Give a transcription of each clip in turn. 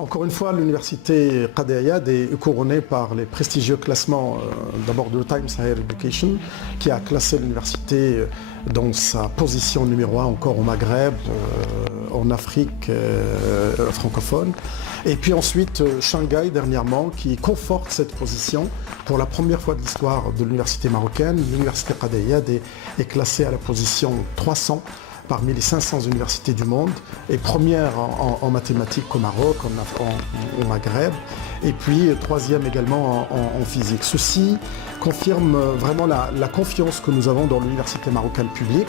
Encore une fois, l'université Qadi Ayad est couronnée par les prestigieux classements d'abord de Times Higher Education, qui a classé l'université dans sa position numéro 1 encore au Maghreb, en Afrique francophone. Et puis ensuite Shanghai dernièrement, qui conforte cette position pour la première fois de l'histoire de l'université marocaine. L'université Qadi Ayad est classée à la position 300 parmi les 500 universités du monde, et première en mathématiques au Maroc, au Maghreb, et puis troisième également en physique. Ceci confirme vraiment la confiance que nous avons dans l'université marocaine publique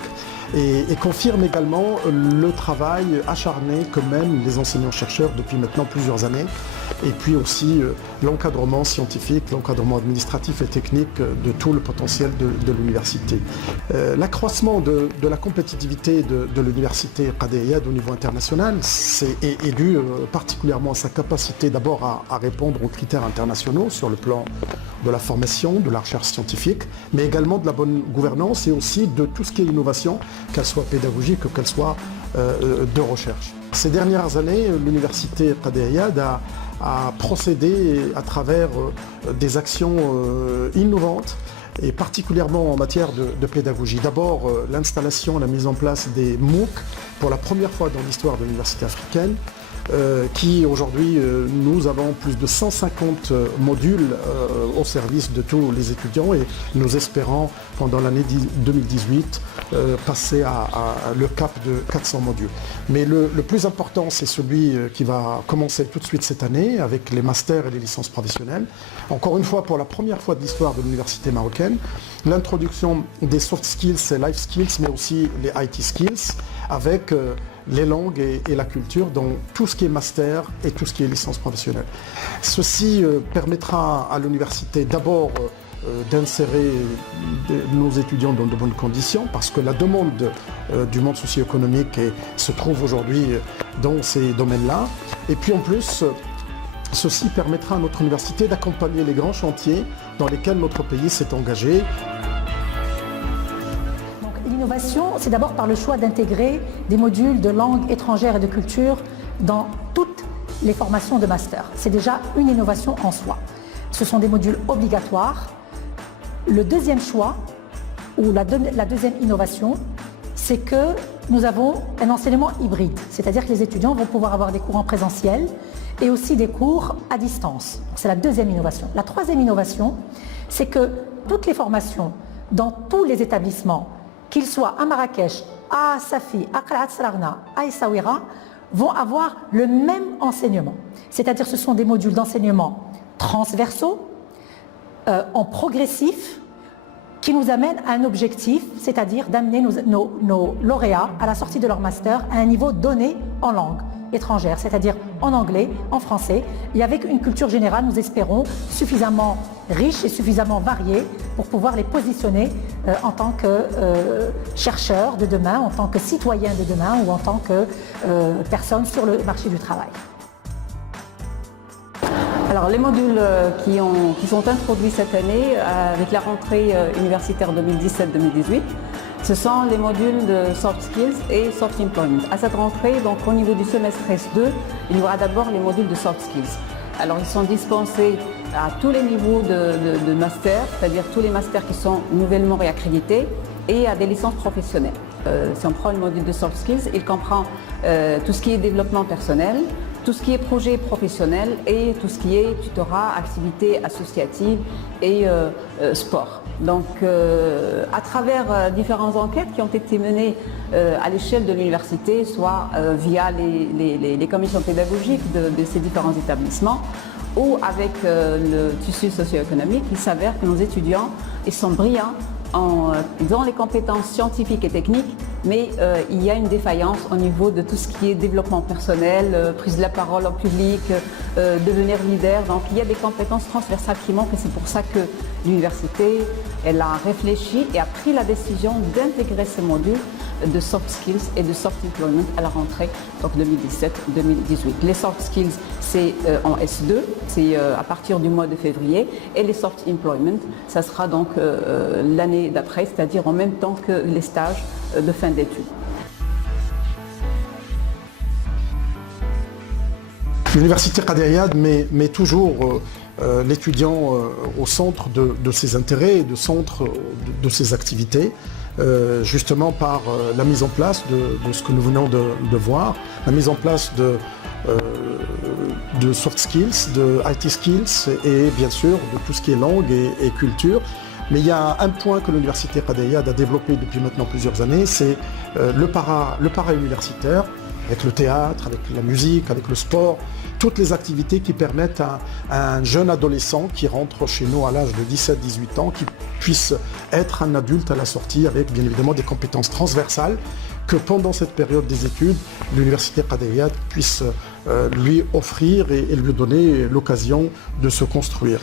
et confirme également le travail acharné que mènent les enseignants-chercheurs depuis maintenant plusieurs années, et puis aussi l'encadrement scientifique, l'encadrement administratif et technique de tout le potentiel de l'université. L'accroissement de la compétitivité de l'université Qadi Ayad au niveau international est dû particulièrement à sa capacité d'abord à répondre aux critères internationaux sur le plan de la formation, de la recherche scientifique, mais également de la bonne gouvernance et aussi de tout ce qui est innovation, qu'elle soit pédagogique ou qu'elle soit de recherche. Ces dernières années, l'université Qadi Ayad a procédé à travers des actions innovantes et particulièrement en matière de pédagogie. D'abord, l'installation, la mise en place des MOOC pour la première fois dans l'histoire de l'université africaine, qui aujourd'hui, nous avons plus de 150 modules au service de tous les étudiants et nous espérons pendant l'année 2018 passer à le cap de 400 modules. Mais le plus important, c'est celui qui va commencer tout de suite cette année avec les masters et les licences professionnelles. Encore une fois, pour la première fois de l'histoire de l'université marocaine, l'introduction des soft skills et life skills, mais aussi les IT skills, avec les langues et la culture dans tout ce qui est master et tout ce qui est licence professionnelle. Ceci permettra à l'université d'abord d'insérer nos étudiants dans de bonnes conditions parce que la demande du monde socio-économique se trouve aujourd'hui dans ces domaines-là. Et puis en plus, ceci permettra à notre université d'accompagner les grands chantiers dans lesquels notre pays s'est engagé. L'innovation, c'est d'abord par le choix d'intégrer des modules de langue étrangère et de culture dans toutes les formations de master. C'est déjà une innovation en soi. Ce sont des modules obligatoires. Le deuxième choix, ou la deuxième innovation, c'est que nous avons un enseignement hybride. C'est-à-dire que les étudiants vont pouvoir avoir des cours en présentiel et aussi des cours à distance. C'est la deuxième innovation. La troisième innovation, c'est que toutes les formations dans tous les établissements, qu'ils soient à Marrakech, à Safi, à Qla'at Sragna, à Essaouira, vont avoir le même enseignement. C'est-à-dire que ce sont des modules d'enseignement transversaux, en progressif, qui nous amènent à un objectif, c'est-à-dire d'amener nos lauréats à la sortie de leur master à un niveau donné en langue étrangère, c'est-à-dire en anglais, en français, et avec une culture générale, nous espérons, suffisamment riche et suffisamment variée pour pouvoir les positionner en tant que chercheurs de demain, en tant que citoyens de demain ou en tant que personnes sur le marché du travail. Alors les modules qui sont introduits cette année avec la rentrée universitaire 2017-2018, ce sont les modules de soft skills et soft employment. À cette rentrée, donc au niveau du semestre S2, il y aura d'abord les modules de soft skills. Alors ils sont dispensés à tous les niveaux de master, c'est-à-dire tous les masters qui sont nouvellement réaccrédités et à des licences professionnelles. Si on prend le module de soft skills, il comprend tout ce qui est développement personnel, tout ce qui est projet professionnel et tout ce qui est tutorat, activités associatives et sport. Donc à travers différentes enquêtes qui ont été menées à l'échelle de l'université, soit via les commissions pédagogiques de ces différents établissements ou avec le tissu socio-économique, il s'avère que nos étudiants ils sont brillants dans les compétences scientifiques et techniques, mais il y a une défaillance au niveau de tout ce qui est développement personnel, prise de la parole en public, devenir leader. Donc il y a des compétences transversales qui manquent et c'est pour ça que l'université elle a réfléchi et a pris la décision d'intégrer ces modules de soft skills et de soft employment à la rentrée donc 2017-2018. Les soft skills c'est en S2, c'est à partir du mois de février, et les soft employment, ça sera donc l'année d'après, c'est-à-dire en même temps que les stages de fin d'études. L'université Qadi Ayad met toujours l'étudiant au centre de ses intérêts et de centre de ses activités, justement par la mise en place de ce que nous venons de voir, la mise en place de soft skills, de IT skills et bien sûr de tout ce qui est langue et culture. Mais il y a un point que l'université Qadi Ayad a développé depuis maintenant plusieurs années, c'est le para-universitaire, avec le théâtre, avec la musique, avec le sport, toutes les activités qui permettent à un jeune adolescent qui rentre chez nous à l'âge de 17-18 ans, qui puisse être un adulte à la sortie avec bien évidemment des compétences transversales, que pendant cette période des études, l'université Qadi Ayad puisse lui offrir et lui donner l'occasion de se construire.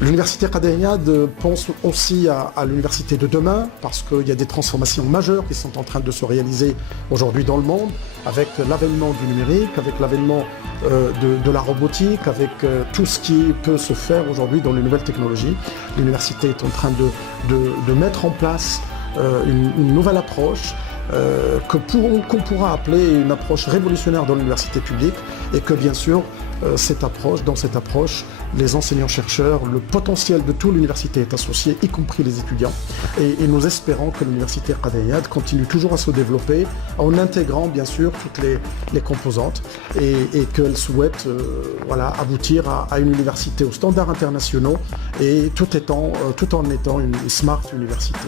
L'université Qadi Ayad pense aussi à l'université de demain parce qu'il y a des transformations majeures qui sont en train de se réaliser aujourd'hui dans le monde avec l'avènement du numérique, avec l'avènement de la robotique, avec tout ce qui peut se faire aujourd'hui dans les nouvelles technologies. L'université est en train de mettre en place une nouvelle approche qu'on pourra appeler une approche révolutionnaire dans l'université publique et que bien sûr dans cette approche, les enseignants-chercheurs, le potentiel de toute l'université est associé, y compris les étudiants. Et nous espérons que l'université Qadi Ayad continue toujours à se développer en intégrant bien sûr toutes les composantes et qu'elle souhaite aboutir à une université aux standards internationaux et tout en étant une smart université.